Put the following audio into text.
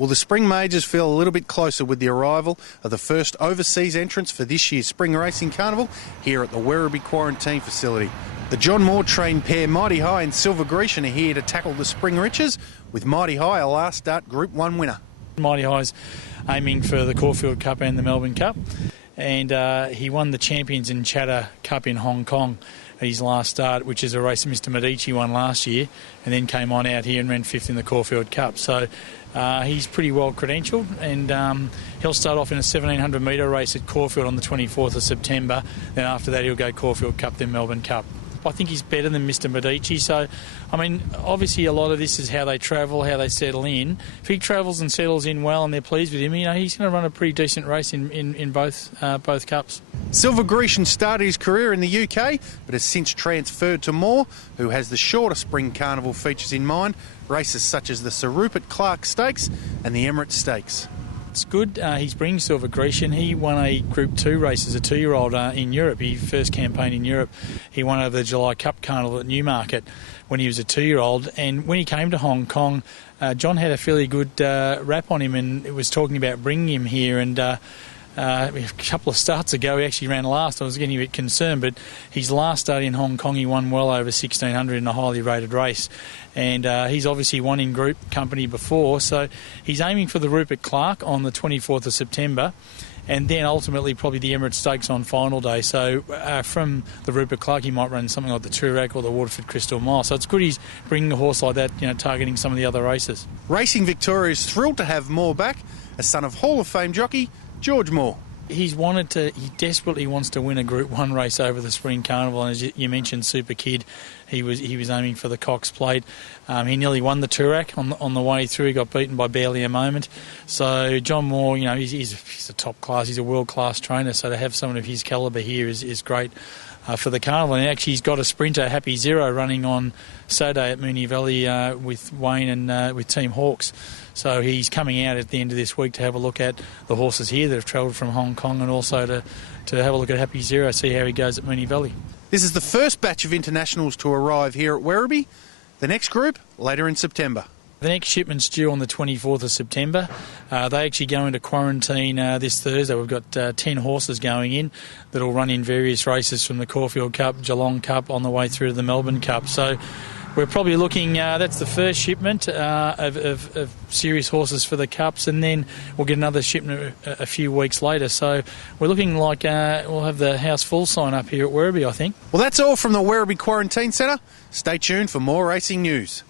Well, the Spring Majors feel a little bit closer with the arrival of the first overseas entrants for this year's Spring Racing Carnival here at the Werribee Quarantine Facility. The John Moore trained pair Mighty High and Silver Grecian are here to tackle the Spring Riches, with Mighty High a last start Group 1 winner. Mighty High's aiming for the Caulfield Cup and the Melbourne Cup, and he won the Champions in Chatter Cup in Hong Kong at his last start, which is a race that Mr Medici won last year, and then came on out here and ran 5th in the Caulfield Cup. So he's pretty well credentialed, and he'll start off in a 1700 metre race at Caulfield on the 24th of September. Then after that he'll go Caulfield Cup, then Melbourne Cup. I think he's better than Mr Medici, so, I mean, obviously a lot of this is how they travel, how they settle in. If he travels and settles in well and they're pleased with him, you know, he's going to run a pretty decent race in both cups. Silver Grecian started his career in the UK, but has since transferred to Moore, who has the shorter Spring Carnival features in mind, races such as the Sir Rupert Clark Stakes and the Emirates Stakes. It's good. He's bringing Silver Grecian. He won a Group 2 race as a 2-year-old in Europe. His first campaign in Europe. He won over the July Cup Carnival at Newmarket when he was a 2-year-old. And when he came to Hong Kong, John had a fairly good rap on him, and it was talking about bringing him here. And a couple of starts ago, he actually ran last. I was getting a bit concerned, but his last start in Hong Kong, he won well over 1600 in a highly rated race. And he's obviously won in group company before, so he's aiming for the Rupert Clark on the 24th of September, and then ultimately probably the Emirates Stakes on final day. So from the Rupert Clark, he might run something like the Toorak or the Waterford Crystal Mile. So it's good he's bringing a horse like that, you know, targeting some of the other races. Racing Victoria is thrilled to have Moore back, a son of Hall of Fame jockey George Moore. He desperately wants to win a Group 1 race over the Spring Carnival, and as you mentioned, Super Kid, he was aiming for the Cox Plate. He nearly won the Toorak on the way through. He got beaten by barely a moment. So John Moore, you know, he's a top class, he's a world class trainer. So to have someone of his calibre here is great for the Carnival. And actually, he's got a sprinter, Happy Zero, running on Saturday at Moonee Valley with Wayne and with Team Hawks. So he's coming out at the end of this week to have a look at the horses here that have travelled from Hong Kong, and also to have a look at Happy Zero, see how he goes at Moonee Valley. This is the first batch of internationals to arrive here at Werribee. The next group later in September. The next shipment's due on the 24th of September. They actually go into quarantine this Thursday. We've got 10 horses going in that'll run in various races from the Caulfield Cup, Geelong Cup, on the way through to the Melbourne Cup. So we're probably looking, that's the first shipment of serious horses for the Cups, and then we'll get another shipment a few weeks later. So we're looking like we'll have the house full sign up here at Werribee, I think. Well, that's all from the Werribee Quarantine Centre. Stay tuned for more racing news.